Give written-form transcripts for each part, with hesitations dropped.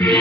ஆசை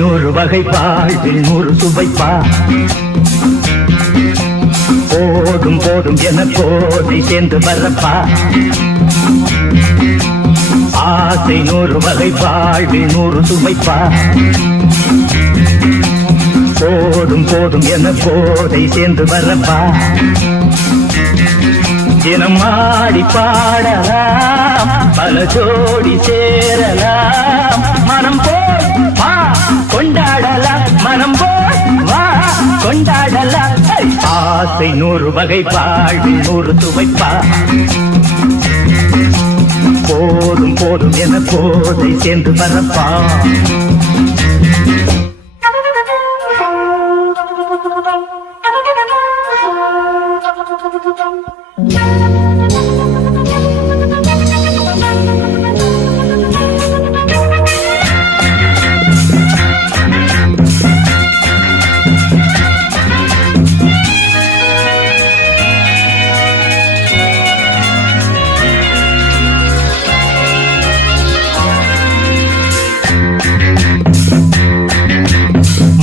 100 வகை வாழ்வில் 100 சுவைப்பா. போதும் போதும் என போதை சேர்ந்து வரப்பா. ஆசை 100 வகை வாழ்வில் 100 சுவைப்பா. போதும் போதும் என போதை சேர்ந்து வரப்பா. தினம் ஆடி பாடலாம், பல ஜோடி சேரலாம், மனம் போல் வா கொண்டாடலாம், மனம் போல் வா கொண்டாடலாம். ஆசை 100 வகை வாழ்வில் 100 சுவைப்பா. போதும் போதும் என போதை சேர்ந்து வரப்பா.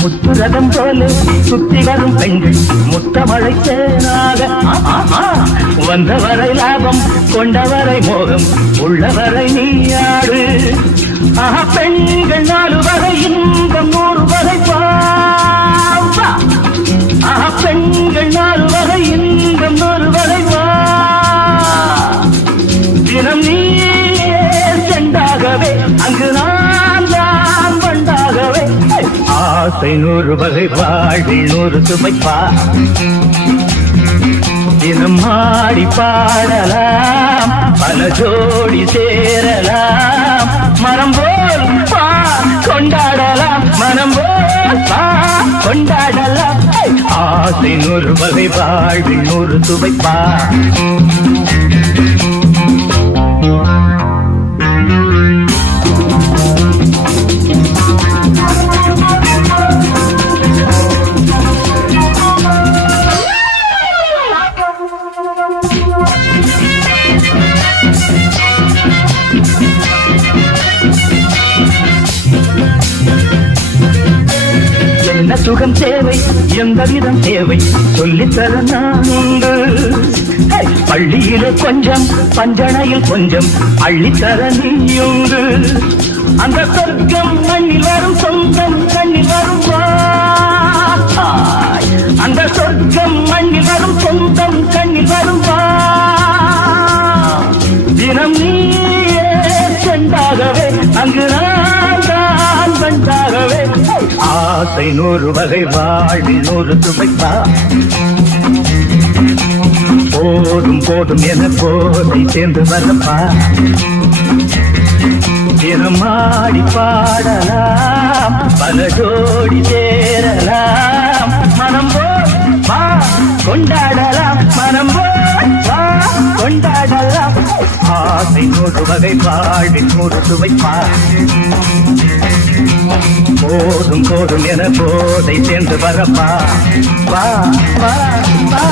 முத்துரதம் போல சுத்தி வரும் பெண்கள் முத்தமழை தேனாக வந்தவரை லாபம் கொண்டவரை மோகம் உள்ளவரை நீயாடு. பெண்கள் 4 வரை இன்பம் 100 வரை வா. பெண்கள் 4 வரை இன்பம் 100 வரை வா. தினம் நீ செண்டாகவே அங்கு நான் தான் வண்டாகவே. ஆசை 100 வகை வாழ்வில் 100 சுவைப்பா. தினம் ஆடி பாடலாம், பல ஜோடி சேரலாம், மனம் போல் வா கொண்டாடலாம், மனம் போல் வா கொண்டாடலாம். ஆசை 100 வகை வாழ்வில் 100 சுவைப்பா. என்ன சுகம் தேவை, எந்த விதம் தேவை, சொல்லித்தர நான் உண்டு. பள்ளியிலே கொஞ்சம், பஞ்சனையில் கொஞ்சம், அள்ளித்தர நீயுண்டு. அந்த சொர்க்கம் மண்ணில் வரும், சொந்தம் கண்ணில் வரும் வா. அந்த சொர்க்கம் மண்ணில் வரும், சொந்தம் கண்ணில் வரும் வா. தினம் நீயே செண்டாகவே அங்கு நான் தான் வந்தாகவே. ஆசை 100 வகை வாழ்வில் 100 சுவைப்பா. போதும் போதும் என போதை சேர்ந்து வரப்பா. தினம் ஆடி பாடலாம், பல ஜோடி சேரலாம், மனம் போல் வா கொண்டாடலாம், மனம் போல் வா கொண்டாடலாம். ஆசை 100 வகை வாழ்வில் 100 சுவைப்பா. போதும் போதும் என போதை சேர்ந்து வரப்பா. வா வா வா.